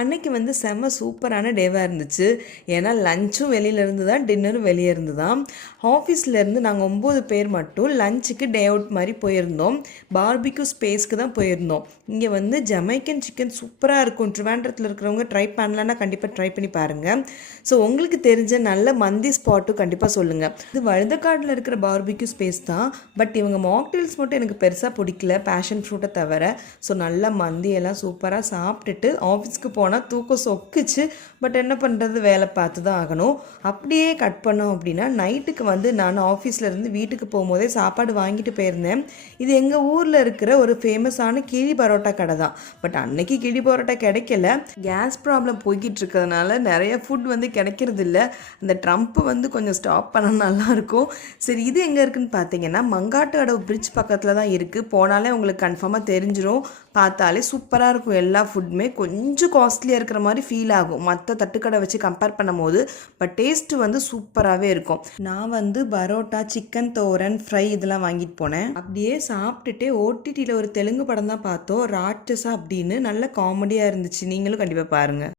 அன்னைக்கு வந்து செம்ம சூப்பரான டேவாக இருந்துச்சு. ஏன்னா லஞ்சும் வெளியிலேருந்து தான், டின்னரும் வெளியே இருந்து தான். ஆஃபீஸ்லேருந்து நாங்கள் 9 பேர் மட்டும் லஞ்சுக்கு டே அவுட் மாதிரி போயிருந்தோம். பார்பிக்யூ ஸ்பேஸ்க்கு தான் போயிருந்தோம். இங்கே வந்து ஜமைக்கன் சிக்கன் சூப்பராக இருக்கும். ட்ரிவாண்ட்ரத்தில் இருக்கிறவங்க ட்ரை பண்ணலன்னா கண்டிப்பாக ட்ரை பண்ணி பாருங்கள். ஸோ உங்களுக்கு தெரிஞ்ச நல்ல மந்தி ஸ்பாட்டும் கண்டிப்பாக சொல்லுங்கள். இது வழுதக்காட்டில் இருக்கிற பார்பிக்யூ ஸ்பேஸ் தான். பட் இவங்க மாக்டெயில்ஸ் மட்டும் எனக்கு பெருசாக பிடிக்கல, பேஷன் ஃப்ரூட்டை தவிர. ஸோ நல்ல மந்தியெல்லாம் சூப்பராக சாப்பிட்டுட்டு ஆஃபீஸ்க்கு போனால் தூக்கம் சொக்குச்சு. பட் என்ன பண்ணுறது, வேலை பார்த்து தான் ஆகணும். அப்படியே கட் பண்ணோம் அப்படின்னா நைட்டுக்கு வந்து நான் ஆஃபீஸ்லேருந்து வீட்டுக்கு போகும்போதே சாப்பாடு வாங்கிட்டு போயிருந்தேன். இது எங்கள் ஊரில் இருக்கிற ஒரு ஃபேமஸான கிழி பரோட்டா கடை தான். பட் அன்னைக்கு கிழி பரோட்டா கிடைக்கல. கேஸ் ப்ராப்ளம் போய்கிட்டு இருக்கிறதுனால நிறைய ஃபுட் வந்து கிடைக்கிறது இல்லை. அந்த ட்ரம்ப் வந்து கொஞ்சம் ஸ்டாப் பண்ண நல்லாயிருக்கும். சரி, இது எங்கே இருக்குதுன்னு பார்த்தீங்கன்னா மங்காட்டு அடவு பிரிட்ஜ் பக்கத்தில் தான் இருக்குது. போனாலே உங்களுக்கு கன்ஃபார்மாக தெரிஞ்சிடும். பார்த்தாலே சூப்பராக இருக்கும். எல்லா ஃபுட்டுமே கொஞ்சம் காஸ்ட்லியாக இருக்கிற மாதிரி ஃபீல் ஆகும் மற்ற தட்டுக்கடை வச்சு கம்பேர் பண்ணும் போது. பட் டேஸ்ட்டு வந்து சூப்பராகவே இருக்கும். நான் வந்து பரோட்டா, சிக்கன் தோரன், ஃப்ரை இதெல்லாம் வாங்கிட்டு போனேன். அப்படியே சாப்பிட்டுட்டே ஓடிடியில் ஒரு தெலுங்கு படம் தான் பார்த்தோம், ராட்சசா அப்படின்னு. நல்ல காமெடியாக இருந்துச்சு. நீங்களும் கண்டிப்பாக பாருங்கள்.